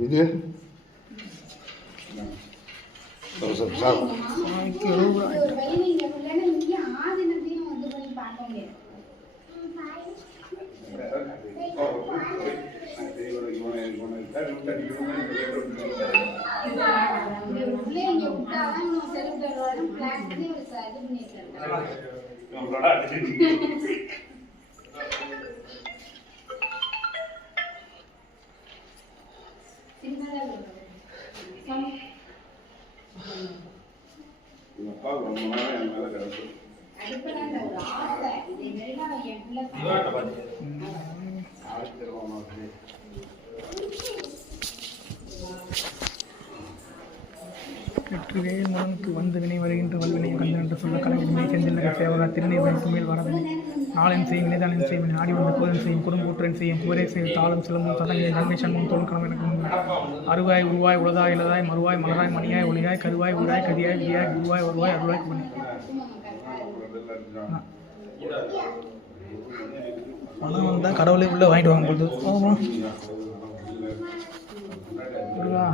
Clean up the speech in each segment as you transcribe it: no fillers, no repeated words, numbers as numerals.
இது வெற்றிவேல் முருகனுக்கு வந்து வினை வருகின்ற வல்வினை கண்டு என்று சொல்ல கலைவினை செந்தில் சேவகா திருநீர் மேல் வரவில்லை நாளன் செய்யும் வினைதானன் செய்யும் நாடி வந்த போதன் செய்யும் குடும்பூற்றன் செய்யும் புவரே செய்யும் தாளம் சிலம்பும் சதங்கை நன்மை சண்மும் தோல் கிழமை எனக்கு அருவாய் உருவாய் உலதாய் இலதாய் மறுவாய் மலராய் மணியாய் ஒளியாய் கருவாய் உருவாய் கதியாய் விதியாய் குருவாய் வருவாய் அருவாய் பண்ணி பணம் வந்தால் கடவுளே உள்ள வாங்கிட்டு வாங்க பொழுது போவோம் முருகா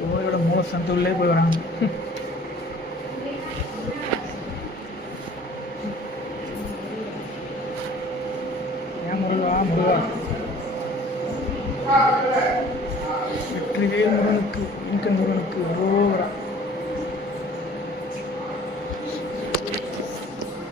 கோயிலோட மூல சந்துள்ளே போய் வராங்க. ஏன் முருகா முருகா வெற்றிவேல் முருகனுக்கு முருகனுக்கு